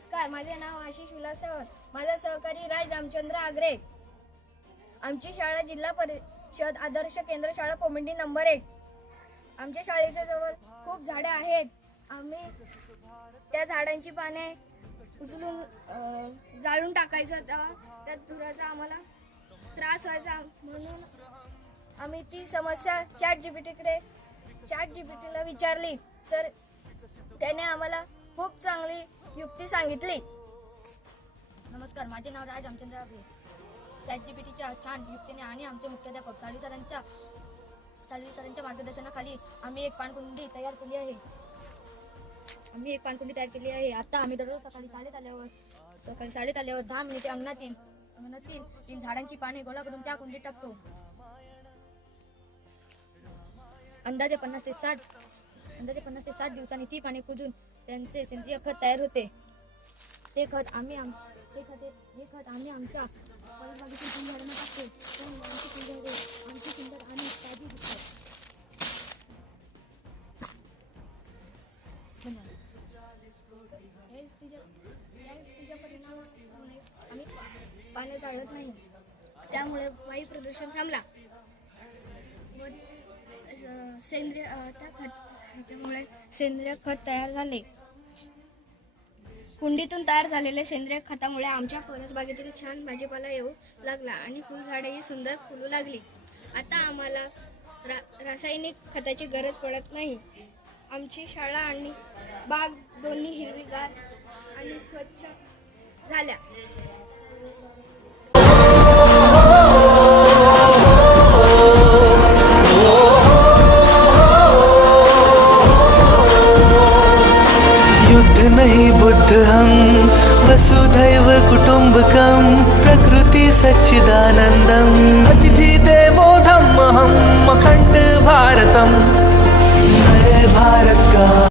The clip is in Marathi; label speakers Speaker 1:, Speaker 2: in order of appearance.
Speaker 1: नमस्कार माझे नाव आशिष विलासर माझा सहकारी राज रामचंद्र आगरे. आमची शाळा जिल्हा परिषद आदर्श केंद्र शाळा कोमिंडी नंबर एक. आमच्या शाळेच्या जवळ खूप झाडे आहेत. आम्ही त्या झाडांची पाने उचलून जाळून टाकायचं तेव्हा त्या धुराचा आम्हाला त्रास व्हायचा. म्हणून आम्ही ती समस्या चॅट जीपीटीकडे चॅट जीपीटीला विचारली. तर त्याने आम्हाला खूप चांगली युक्ती सांगितली.
Speaker 2: नमस्कार माझे नाव राज रामचंद्र आगरे चॅट जी पी टीच्या छान युक्तीने आणि आमचे मुख्याध्यापक साळवी सरांच्या साळवी सरांच्या मार्गदर्शनाखाली आम्ही एक पानकुंडी तयार केली आहे. आम्ही एक पानकुंडी तयार केली आहे. आता आम्ही दररोज सकाळी शाळेत आल्यावर सकाळी शाळेत आल्यावर दहा मिनिटे अंगणातील अंगणातील तीन झाडांची पाने गोळा करून त्या कुंडीत टाकतो. अंदाजे पन्नास ते साठ अंदाजे पन्नास ते साठ दिवसांनी ती पाने कुजून त्यांचे सेंद्रिय खत तयार होते. ते खत आम्ही आम ते खत हे खत आम्ही आमच्या फळबागेतील फुल झाडांना टाकतो. त्यामुळे आमची फुलझाडे आमची सुंदर आणि ताजी दिसतात धन्यवाद.
Speaker 1: हे परिणामामुळे आम्ही पाने जाळत नाही. त्यामुळे वायू प्रदूषण थांबला. सेंद्रिय त्या खत ह्याच्यामुळे सेंद्रिय खत तयार झाले. कुंडीतून तयार झालेल्या सेंद्रिय खतामुळे आमच्या परसबागेतील छान भाजीपाला येऊ लागला आणि फुलझाडेही सुंदर फुलू लागली. आता आम्हाला रा रासायनिक खताची गरज पडत नाही. आमची शाळा आणि बाग दोन्ही हिरवीगार आणि स्वच्छ झाल्या.
Speaker 3: మయి బుద్ధం వసుధైవ కుటుంబకం ప్రకృతి సచ్చిదానందం అతిథి దేవ